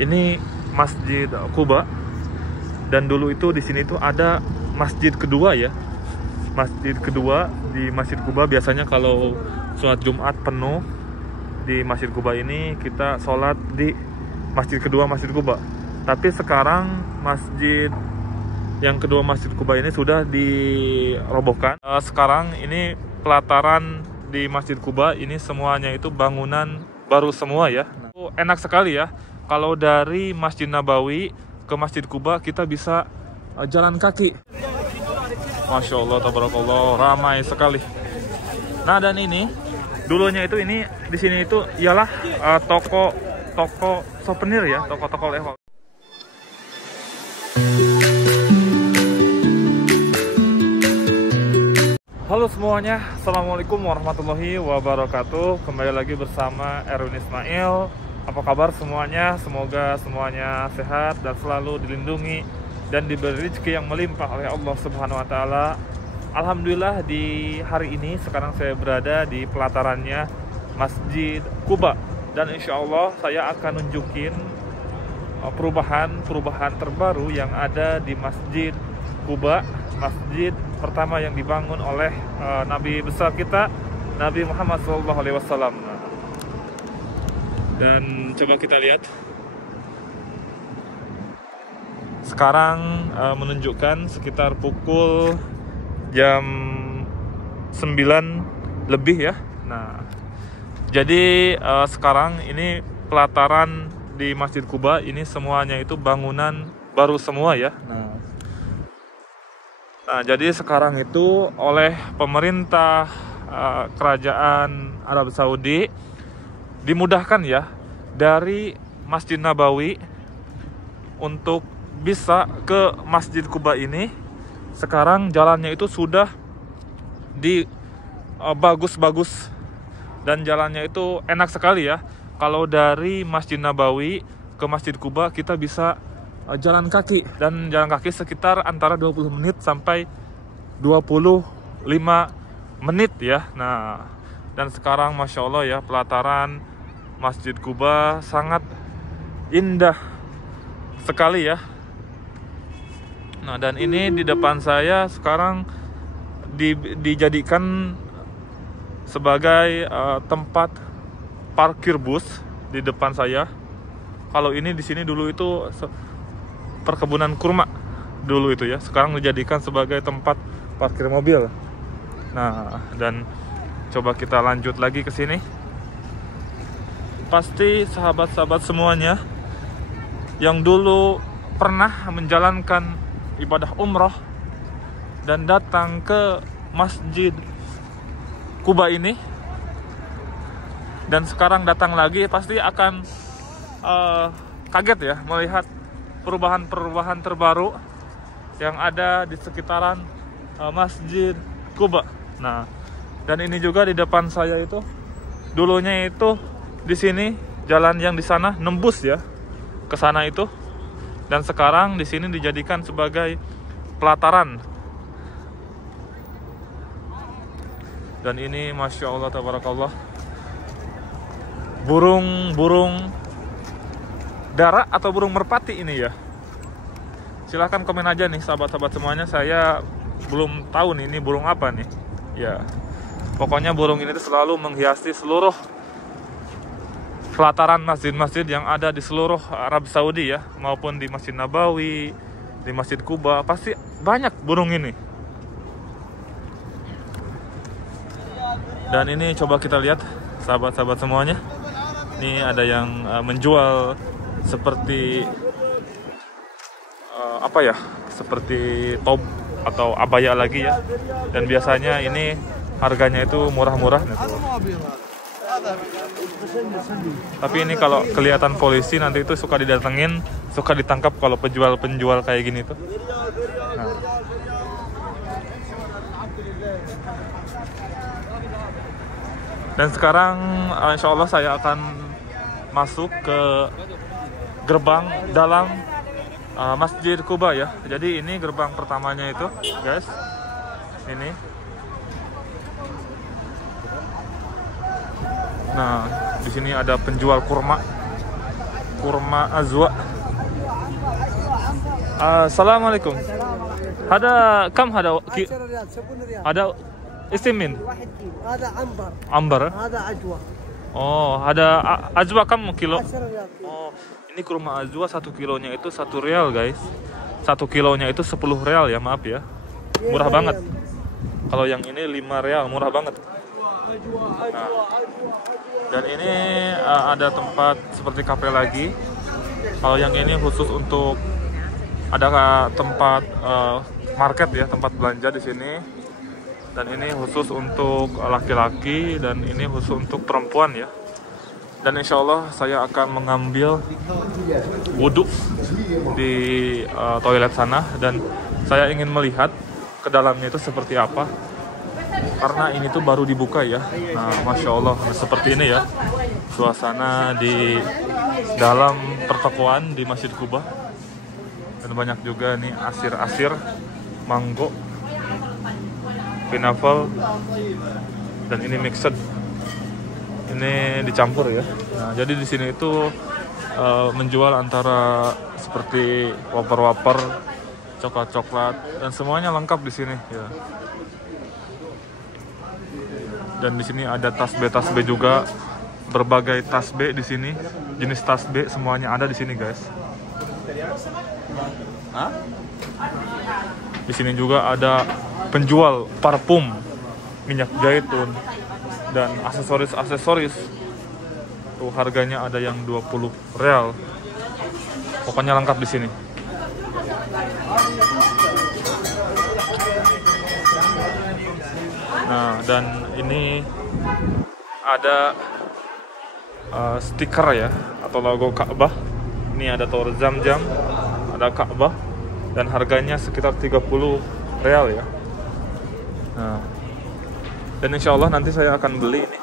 Ini Masjid Quba, dan dulu itu di sini tuh ada masjid kedua ya. Masjid kedua di Masjid Quba. Biasanya kalau sholat Jumat penuh di Masjid Quba ini, kita sholat di masjid kedua Masjid Quba. Tapi sekarang masjid yang kedua Masjid Quba ini sudah dirobohkan. Sekarang ini pelataran di Masjid Quba ini semuanya itu bangunan baru semua ya. Enak sekali ya. Kalau dari Masjid Nabawi ke Masjid Quba kita bisa jalan kaki. Masya Allah, tabarakallah, ramai sekali. Nah, dan ini dulunya itu ini di sini itu ialah toko souvenir ya, toko oleh-oleh. Halo semuanya, assalamualaikum warahmatullahi wabarakatuh. Kembali lagi bersama Erwin Ismail. Apa kabar semuanya? Semoga semuanya sehat dan selalu dilindungi dan diberi rezeki yang melimpah oleh Allah Subhanahu wa Ta'ala. Alhamdulillah, di hari ini sekarang saya berada di pelatarannya Masjid Quba, dan insya Allah saya akan nunjukin perubahan terbaru yang ada di Masjid Quba, masjid pertama yang dibangun oleh Nabi besar kita, Nabi Muhammad SAW. Dan coba kita lihat. Sekarang menunjukkan sekitar pukul jam 9 lebih ya. Nah, jadi sekarang ini pelataran di Masjid Quba ini semuanya itu bangunan baru semua ya. Nah, jadi sekarang itu oleh pemerintah kerajaan Arab Saudi dimudahkan ya dari Masjid Nabawi untuk bisa ke Masjid Quba ini. Sekarang jalannya itu sudah bagus dan jalannya itu enak sekali ya. Kalau dari Masjid Nabawi ke Masjid Quba kita bisa jalan kaki, dan jalan kaki sekitar antara 20 menit sampai 25 menit ya. Nah, dan sekarang Masya Allah ya, pelataran Masjid Quba sangat indah sekali ya. Nah, dan ini di depan saya sekarang dijadikan sebagai tempat parkir bus di depan saya. Kalau ini di sini dulu itu perkebunan kurma dulu itu ya. Sekarang dijadikan sebagai tempat parkir mobil. Nah, dan coba kita lanjut lagi ke sini. Pasti sahabat-sahabat semuanya yang dulu pernah menjalankan ibadah umroh dan datang ke Masjid Quba ini dan sekarang datang lagi, pasti akan kaget ya melihat perubahan terbaru yang ada di sekitaran Masjid Quba. Nah, dan ini juga di depan saya itu dulunya itu di sini jalan yang di sana nembus ya ke sana itu, dan sekarang di sini dijadikan sebagai pelataran. Dan ini Masya Allah, tabarakallah, burung dara atau burung merpati ini ya. Silahkan komen aja nih sahabat-sahabat semuanya. Saya belum tahu nih ini burung apa nih ya. Pokoknya burung ini tuh selalu menghiasi seluruh pelataran masjid-masjid yang ada di seluruh Arab Saudi ya, maupun di Masjid Nabawi, di Masjid Quba, pasti banyak burung ini. Dan ini coba kita lihat sahabat-sahabat semuanya. Ini ada yang menjual seperti apa ya? Seperti tob atau abaya lagi ya. Dan biasanya ini harganya itu murah-murah. Tapi ini kalau kelihatan polisi nanti itu suka didatengin, suka ditangkap kalau penjual kayak gini tuh. Nah. Dan sekarang insya Allah saya akan masuk ke gerbang dalam Masjid Quba ya. Jadi ini gerbang pertamanya itu, guys. Ini. Nah, di sini ada penjual kurma. kurma azwa. Assalamualaikum. Ada kam ada ada istimin. هذا عنبر. Ambar. هذا عجوة. Oh, ada ajwa kam kilo. Oh, ini kurma ajwa 1 kilonya itu 1 real guys. 1 kilonya itu 10 real ya, maaf ya. Murah banget. Kalau yang ini 5 real, murah banget. Nah, dan ini ada tempat seperti kafe lagi. Kalau yang ini khusus untuk ada tempat market ya, tempat belanja di sini. Dan ini khusus untuk laki-laki dan ini khusus untuk perempuan ya. Dan insya Allah saya akan mengambil wudhu di toilet sana dan saya ingin melihat ke dalamnya itu seperti apa. Karena ini tuh baru dibuka ya. Nah, Masya Allah, seperti ini ya suasana di dalam pertokoan di Masjid Quba. Dan banyak juga nih asir-asir, manggo, pineapple, dan ini mixed. Ini dicampur ya. Nah, jadi di sini itu menjual antara seperti wafer-wafer, coklat-coklat, dan semuanya lengkap di sini ya. Dan di sini ada tasbih juga, berbagai tasbih di sini, jenis tasbih semuanya ada di sini guys. Di sini juga ada penjual parfum, minyak zaitun, dan aksesoris. Tuh harganya ada yang 20 real. Pokoknya lengkap di sini. Nah, dan ini ada stiker ya, atau logo Ka'bah. Ini ada tower Zam-Zam, ada Ka'bah, dan harganya sekitar 30 real ya. Nah, dan insya Allah nanti saya akan beli ini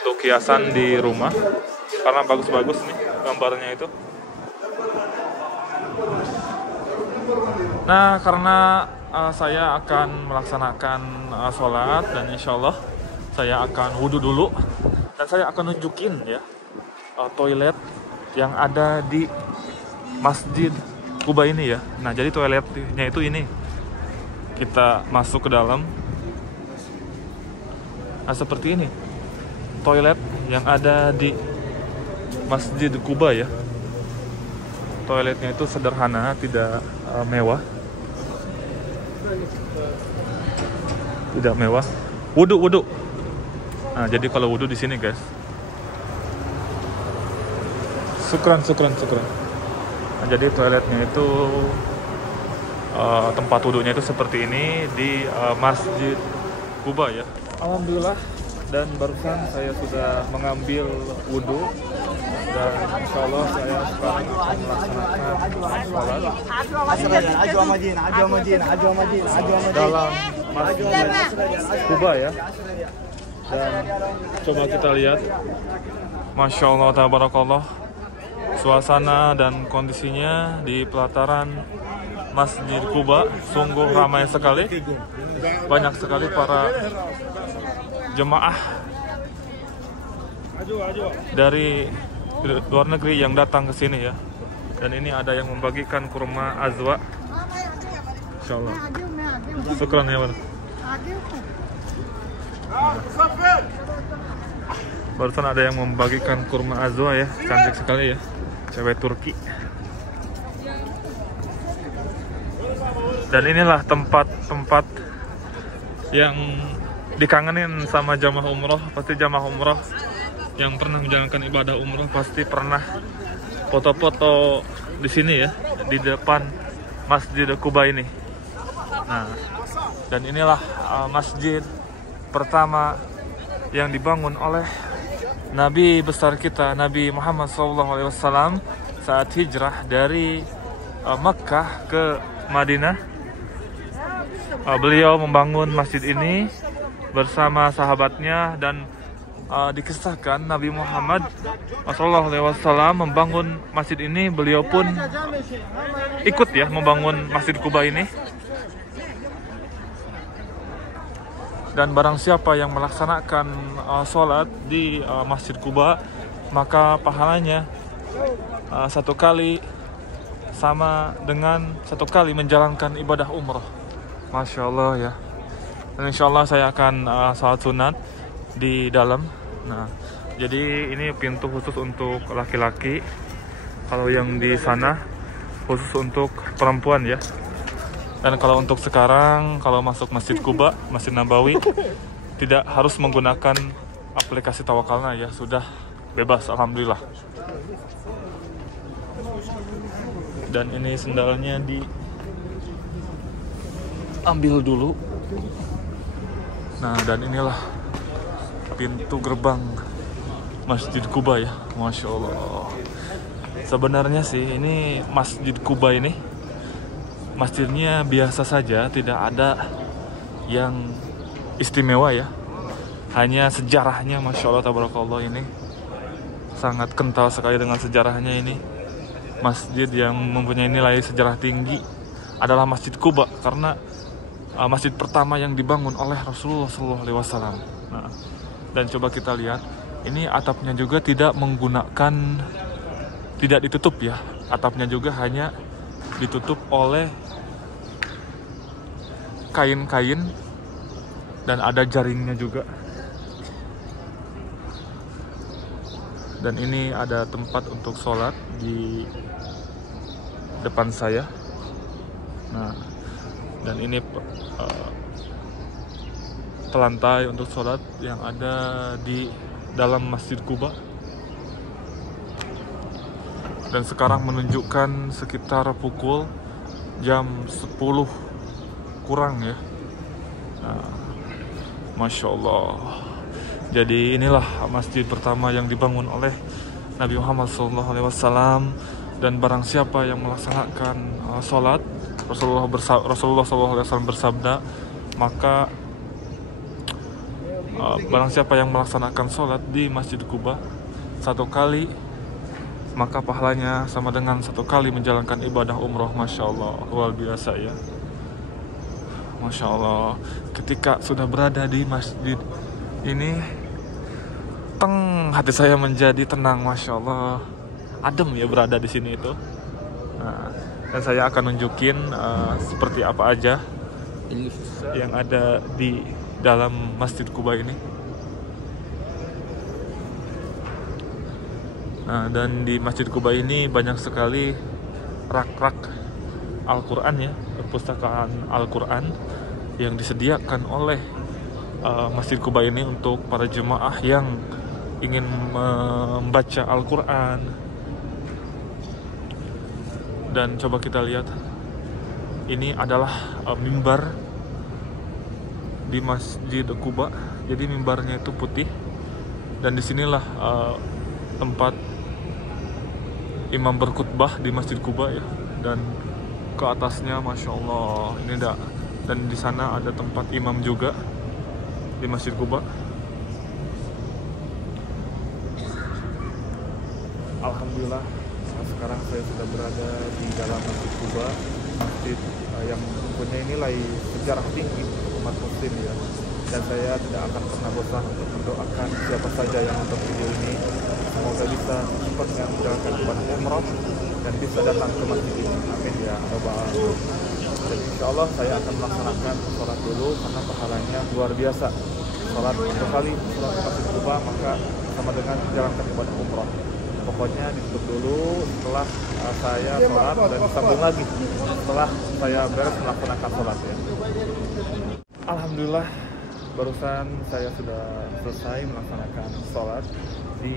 untuk hiasan di rumah karena bagus-bagus nih gambarnya itu. Nah, karena saya akan melaksanakan sholat dan insya Allah saya akan wudhu dulu dan saya akan nunjukin ya toilet yang ada di Masjid Quba ini ya. Nah, jadi toiletnya itu ini. Kita masuk ke dalam. Nah, seperti ini toilet yang ada di Masjid Quba ya. Toiletnya itu sederhana, tidak mewah. Tidak mewah. Wudhu. Nah, jadi kalau wudhu di sini guys. Syukran. Nah, jadi toiletnya itu tempat wudhunya itu seperti ini di Masjid Quba ya. Alhamdulillah, dan barusan saya sudah mengambil wudhu dan insya Allah saya sekarang akan melaksanakan sholat dalam Masjid Quba ya. Dan coba kita lihat, Masya Allah tabarakallah, suasana dan kondisinya di pelataran Masjid Quba sungguh ramai sekali. Banyak sekali para jemaah dari luar negeri yang datang ke sini ya. Dan ini ada yang membagikan kurma azwa. Insyaallah. Syukran ya, Bang. Barusan ada yang membagikan kurma azwa ya, cantik sekali ya, cewek Turki. Dan inilah tempat-tempat yang dikangenin sama jamaah umroh. Pasti jamaah umroh yang pernah menjalankan ibadah umroh pasti pernah foto-foto di sini ya, di depan Masjid Quba ini. Nah, dan inilah masjid pertama yang dibangun oleh Nabi besar kita, Nabi Muhammad SAW saat hijrah dari Mekah ke Madinah. Beliau membangun masjid ini bersama sahabatnya dan dikisahkan Nabi Muhammad SAW membangun masjid ini, beliau pun ikut ya membangun Masjid Quba ini. Dan barang siapa yang melaksanakan sholat di Masjid Quba, maka pahalanya satu kali sama dengan satu kali menjalankan ibadah umroh. Masya Allah ya. Dan insya Allah saya akan salat sunat di dalam. Nah, jadi ini pintu khusus untuk laki-laki. Kalau yang di sana khusus untuk perempuan ya. Dan kalau untuk sekarang, kalau masuk Masjid Quba, Masjid Nabawi, tidak harus menggunakan aplikasi Tawakalna ya, sudah bebas, alhamdulillah. Dan ini sendalnya diambil dulu. Nah, dan inilah pintu gerbang Masjid Quba ya, Masya Allah. Sebenarnya sih ini Masjid Quba ini masjidnya biasa saja, tidak ada yang istimewa ya. Hanya sejarahnya, Masya Allah, tabarakallah, ini sangat kental sekali dengan sejarahnya. Ini masjid yang mempunyai nilai sejarah tinggi adalah Masjid Quba, karena masjid pertama yang dibangun oleh Rasulullah SAW. Nah, dan coba kita lihat, ini atapnya juga tidak ditutup ya. Atapnya juga hanya ditutup oleh kain-kain dan ada jaringnya juga. Dan ini ada tempat untuk sholat di depan saya. Nah, dan ini pelantai untuk sholat yang ada di dalam Masjid Quba. Dan sekarang menunjukkan sekitar pukul jam 10 kurang ya. Nah, Masya Allah. Jadi inilah masjid pertama yang dibangun oleh Nabi Muhammad SAW. Dan barang siapa yang melaksanakan sholat, Rasulullah SAW bersabda, maka barang siapa yang melaksanakan sholat di Masjid Quba satu kali, maka pahalanya sama dengan satu kali menjalankan ibadah umroh. Masya Allah, luar biasa ya. Masya Allah, ketika sudah berada di masjid ini, hati saya menjadi tenang. Masya Allah, adem ya berada di sini itu. Nah, dan saya akan nunjukin seperti apa aja yang ada di dalam Masjid Quba ini. Nah, dan di Masjid Quba ini banyak sekali rak-rak Al-Quran ya, perpustakaan Al-Quran yang disediakan oleh Masjid Quba ini untuk para jemaah yang ingin membaca Al-Quran. Dan coba kita lihat, ini adalah mimbar di Masjid Quba. Jadi mimbarnya itu putih, dan disinilah tempat imam berkhutbah di Masjid Quba ya. Dan ke atasnya, Masya Allah, ini dan di sana ada tempat imam juga di Masjid Quba. Alhamdulillah, sekarang saya sudah berada di dalam Masjid Quba, masjid yang mempunyai nilai sejarah tinggi untuk umat muslim ya. Dan saya tidak akan pernah bosan untuk mendoakan siapa saja yang nonton video ini, semoga bisa cepat menjalankan ibadah umroh dan bisa datang ke masjid ini. Amin ya rabbal alamin. Jadi insya Allah saya akan melaksanakan sholat dulu, karena pahalanya luar biasa. Sholat satu kali sholat ke Masjid Quba maka sama dengan menjalankan ibadah umroh. Pokoknya ditutup dulu setelah saya sholat, dan disambung lagi setelah saya beres melaksanakan sholat ya. Alhamdulillah, barusan saya sudah selesai melaksanakan sholat di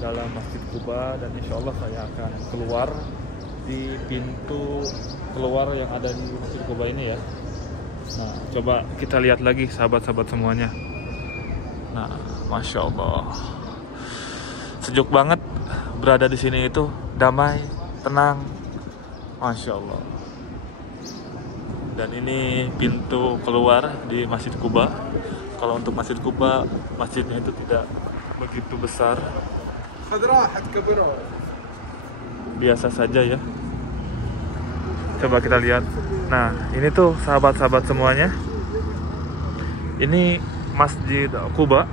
dalam Masjid Quba, dan insya Allah saya akan keluar di pintu keluar yang ada di Masjid Quba ini ya. Nah, coba kita lihat lagi sahabat-sahabat semuanya. Nah, Masya Allah, sejuk banget berada di sini, itu damai, tenang, Masya Allah. Dan ini pintu keluar di Masjid Quba. Kalau untuk Masjid Quba, masjidnya itu tidak begitu besar, biasa saja ya. Coba kita lihat. Nah, ini tuh sahabat-sahabat semuanya, ini Masjid Quba.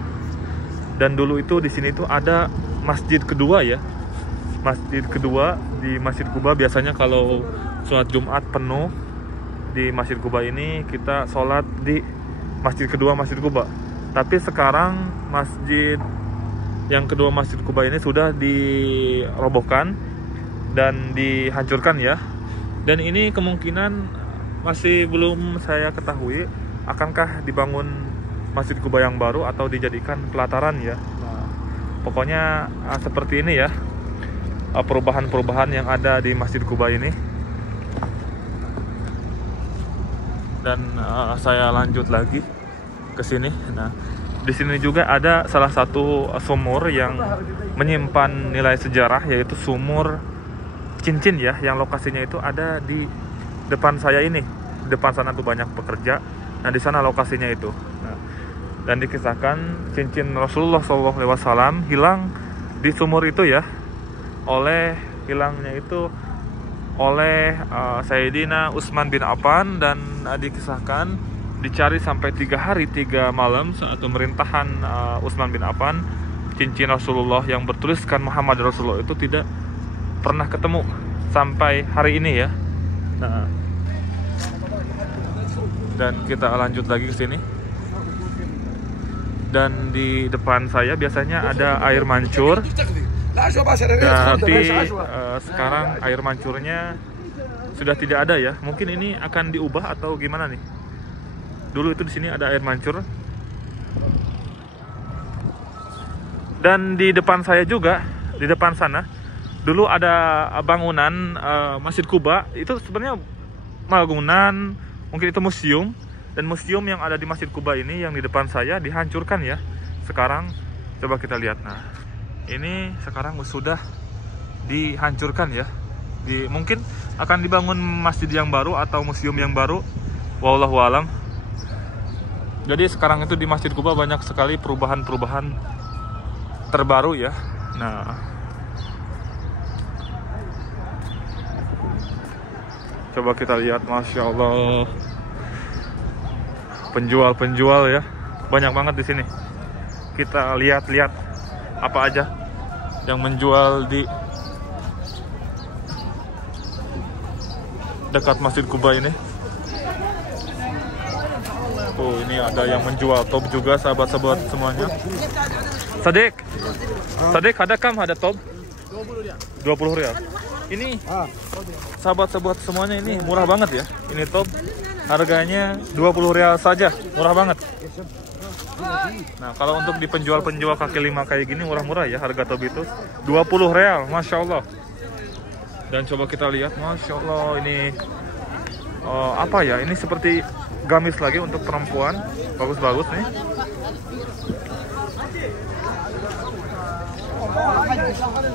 Dan dulu itu di sini tuh ada masjid kedua ya, masjid kedua di Masjid Quba. Biasanya kalau sholat Jumat penuh di Masjid Quba ini, kita sholat di masjid kedua Masjid Quba. Tapi sekarang masjid yang kedua Masjid Quba ini sudah dirobohkan dan dihancurkan ya. Dan ini kemungkinan masih belum saya ketahui akankah dibangun Masjid Quba yang baru atau dijadikan pelataran ya. Nah, pokoknya seperti ini ya perubahan-perubahan yang ada di Masjid Quba ini. Dan saya lanjut lagi ke sini. Nah, di sini juga ada salah satu sumur yang menyimpan nilai sejarah, yaitu sumur cincin ya, yang lokasinya itu ada di depan saya ini. Di depan sana tuh banyak pekerja. Nah, di sana lokasinya itu. Nah, dan dikisahkan cincin Rasulullah SAW hilang di sumur itu ya. Hilangnya itu oleh Sayyidina Utsman bin Affan, dan dikisahkan dicari sampai 3 hari 3 malam saat pemerintahan Utsman bin Affan. Cincin Rasulullah yang bertuliskan Muhammad Rasulullah itu tidak pernah ketemu sampai hari ini ya. Nah, dan kita lanjut lagi ke sini. Dan di depan saya biasanya ada air mancur. Tapi sekarang air mancurnya sudah tidak ada ya. Mungkin ini akan diubah atau gimana nih? Dulu itu di sini ada air mancur. Dan di depan saya juga, di depan sana, dulu ada bangunan Masjid Quba. Itu sebenarnya bangunan, mungkin itu museum. Dan museum yang ada di Masjid Quba ini yang di depan saya dihancurkan ya. Sekarang coba kita lihat. Nah, ini sekarang sudah dihancurkan ya. Mungkin akan dibangun masjid yang baru atau museum yang baru. Wallahu alam. Jadi sekarang itu di Masjid Quba banyak sekali perubahan-perubahan terbaru ya. Nah, coba kita lihat, Masya Allah, penjual-penjual ya, banyak banget di sini. Kita lihat-lihat apa aja yang menjual di dekat Masjid Quba ini. Oh, ini ada yang menjual top juga, sahabat-sahabat semuanya. Sadik, ada kam ada top? 20 rial. Ini sahabat-sahabat semuanya, ini murah banget ya. Ini top harganya 20 rial saja, murah banget. Nah, kalau untuk di penjual-penjual kaki lima kayak gini murah-murah ya, harga top itu 20 real, Masya Allah. Dan coba kita lihat, Masya Allah, ini apa ya, ini seperti gamis lagi untuk perempuan, bagus-bagus nih.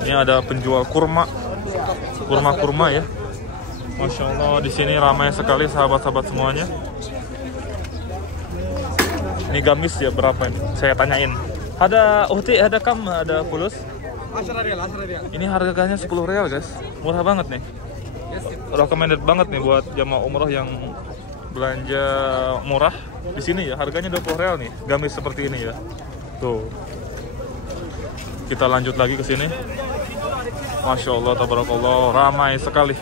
Ini ada penjual kurma ya. Masya Allah, di sini ramai sekali sahabat-sahabat semuanya. Ini gamis ya, berapa ini? Saya tanyain. Ada uhti, ada kam, ada fulus. 10 rial. Ini harganya 10 rial guys. Murah banget nih. Recommended banget nih buat jamaah umroh yang belanja murah. Di sini ya, harganya 20 rial nih. Gamis seperti ini ya. Tuh. Kita lanjut lagi ke sini. Masya Allah, tabarakallah, ramai sekali.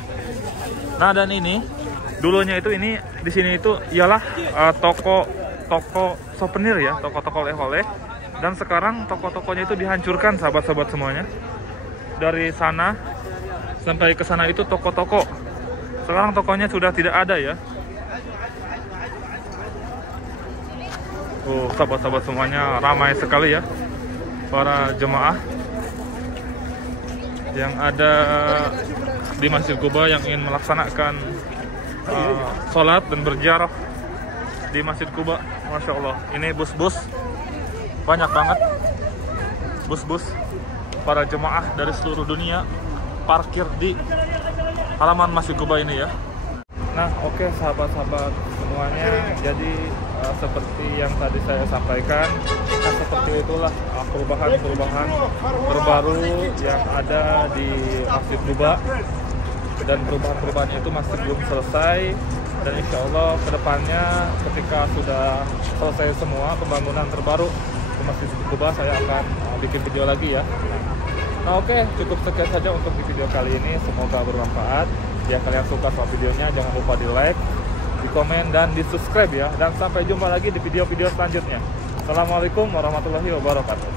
Nah, dan ini dulunya itu ini di sini itu ialah toko souvenir ya, toko-toko oleh-oleh. Dan sekarang toko-tokonya itu dihancurkan, sahabat-sahabat semuanya. Dari sana sampai ke sana itu toko-toko. Sekarang tokonya sudah tidak ada ya. Oh, sahabat-sahabat semuanya, ramai sekali ya para jemaah yang ada di Masjid Quba yang ingin melaksanakan sholat dan berziarah di Masjid Quba. Masya Allah, ini bus-bus banyak banget, bus-bus para jemaah dari seluruh dunia parkir di halaman Masjid Quba ini ya. Nah, oke sahabat-sahabat semuanya, jadi seperti yang tadi saya sampaikan, nah seperti itulah perubahan-perubahan terbaru yang ada di Masjid Quba. Dan perubahan-perubahannya itu masih belum selesai. Dan insya Allah kedepannya ketika sudah selesai semua pembangunan terbaru di Masjid Quba, saya akan bikin video lagi ya. Nah oke, cukup sekian saja untuk di video kali ini. Semoga bermanfaat. Ya kalian suka sama videonya, jangan lupa di like, di komen, dan di subscribe ya. Dan sampai jumpa lagi di video-video selanjutnya. Assalamualaikum warahmatullahi wabarakatuh.